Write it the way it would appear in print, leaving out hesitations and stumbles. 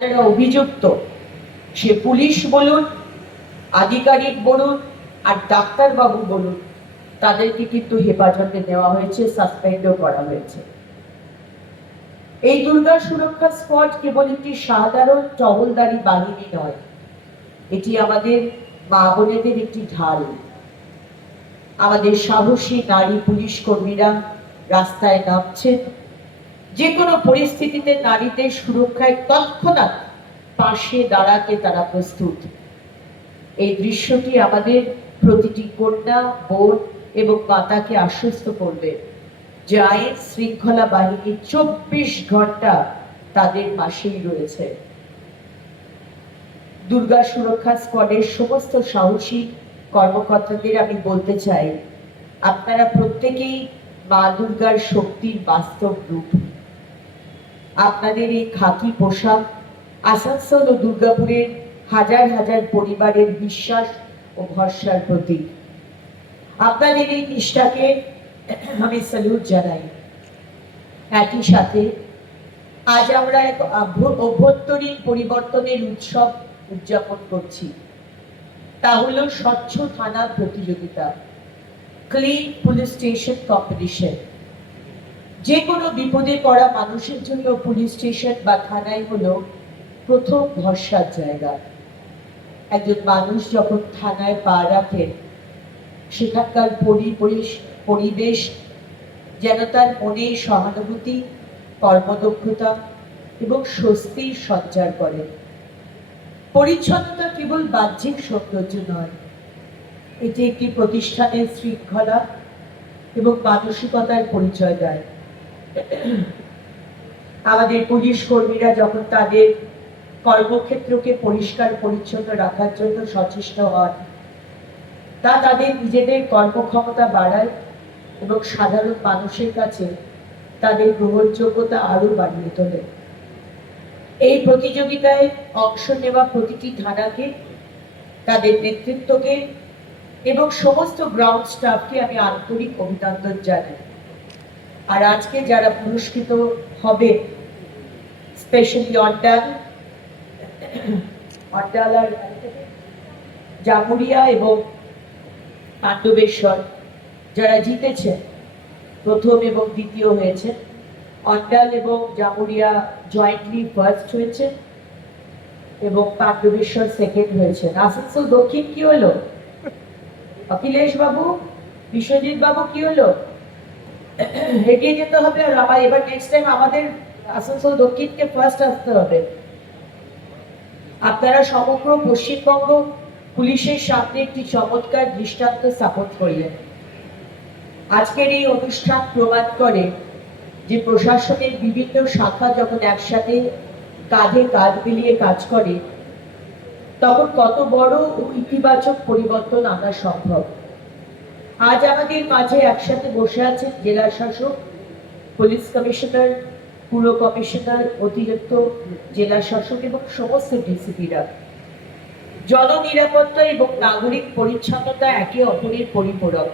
যারা অভিযুক্ত, সে পুলিশ বলুন, আধিকারিক বলুন আর ডাক্তারবাবু বলুন, তাদেরকে কিন্তু হেফাজতে নেওয়া হয়েছে, সাসপেন্ডও করা হয়েছে। এই দুর্গা সুরক্ষা স্কোয়াড কেবল একটি সাধারণ টহলদারি বাহিনী নয়, এটি আমাদের মা বোনেদের একটি ঢাল। আমাদের সাহসী নারী পুলিশ কর্মীরা রাস্তায় নামছেন, যে কোনো পরিস্থিতিতে নারীদের সুরক্ষায় তৎক্ষণাৎ পাশে দাঁড়াতে তারা প্রস্তুত। এই দৃশ্যটি আমাদের প্রতিটি কন্যা, বোন এবং মাতাকে আশ্বস্ত করবে যে আইন শৃঙ্খলা বাহিনী 24 ঘন্টা তাদের পাশেই রয়েছে। দুর্গা সুরক্ষা স্কোয়াডের সমস্ত সাহসী কর্মকর্তাদের আমি বলতে চাই, আপনারা প্রত্যেকেই মা দুর্গার শক্তির বাস্তব রূপ। আপনাদের এই খাকি পোশাক আসানসোল ও দুর্গাপুরের হাজার হাজার পরিবারের বিশ্বাস ও ভরসার প্রতীক। আপনাদের এই নিষ্ঠাকে আমি স্যালুট জানাই। একই সাথে আজ আমরা এক অভ্যন্তরীণ পরিবর্তনের উৎসব উদযাপন করছি। তা হলো স্বচ্ছ থানা প্রতিযোগিতা, ক্লিন পুলিশ স্টেশন কম্পিটিশন। যে কোনো বিপদে পড়া মানুষের জন্য পুলিশ স্টেশন বা থানাই হলো প্রথম ভরসার জায়গা। একজন মানুষ যখন থানায় পা রাখেন, সেখানকার পরিবেশ যেন তার মনে সহানুভূতি, কর্মদক্ষতা এবং স্বস্তির সঞ্চার করে। পরিচ্ছন্নতা কেবল বাহ্যিক সৌন্দর্য নয়, এটি একটি প্রতিষ্ঠানের শৃঙ্খলা এবং মানসিকতার পরিচয় দেয়। আমাদের পুলিশ কর্মীরা যখন তাদের কর্মক্ষেত্রকে পরিষ্কার পরিচ্ছন্ন রাখার জন্য সচেষ্ট হন, তা তাদের নিজেদের কর্মক্ষমতা বাড়ায় এবং সাধারণ মানুষের কাছে তাদের গ্রহণযোগ্যতা আরো বাড়িয়ে তোলে। এই প্রতিযোগিতায় অংশ নেওয়া প্রতিটি থানাকে, তাদের নেতৃত্বকে এবং সমস্ত গ্রাউন্ড স্টাফকে আমি আন্তরিক অভিনন্দন জানাই। আর আজকে যারা পুরস্কৃত হবে, স্পেশালি অন্ডাল আর জামুরিয়া এবং পাণ্ডবেশ্বর, যারা জিতেছে, প্রথম এবং দ্বিতীয় হয়েছে। অন্ডাল এবং জামুরিয়া জয়েন্টলি ফার্স্ট হয়েছে এবং পাণ্ডবেশ্বর সেকেন্ড হয়েছে। আসানসোল দক্ষিণ কি হলো? অখিলেশ বাবু, বিশ্বজিৎ বাবু কি হলো? এগিয়ে যেতে হবে। আর আমার এবার নেক্সট টাইম আমাদের আসানসোল দক্ষিণকে ফার্স্ট আসতে হবে। আপনারা সমগ্র পশ্চিমবঙ্গ পুলিশের সামনে একটি চমৎকার দৃষ্টান্ত স্থাপন করলেন। আজকের এই অনুষ্ঠান প্রমাণ করে যে প্রশাসনের বিভিন্ন শাখা যখন একসাথে কাঁধে কাঁধ মিলিয়ে কাজ করে, তখন কত বড় ও ইতিবাচক পরিবর্তন আনা সম্ভব। আজ আমাদের মাঝে একসাথে বসে আছেন জেলা শাসক, পুলিশ কমিশনার, পুর কমিশনার, অতিরিক্ত জেলা শাসক এবং সমস্ত ডিসিপিরা। জননিরাপত্তা এবং নাগরিক পরিচ্ছন্নতা একে অপরের পরিপূরক।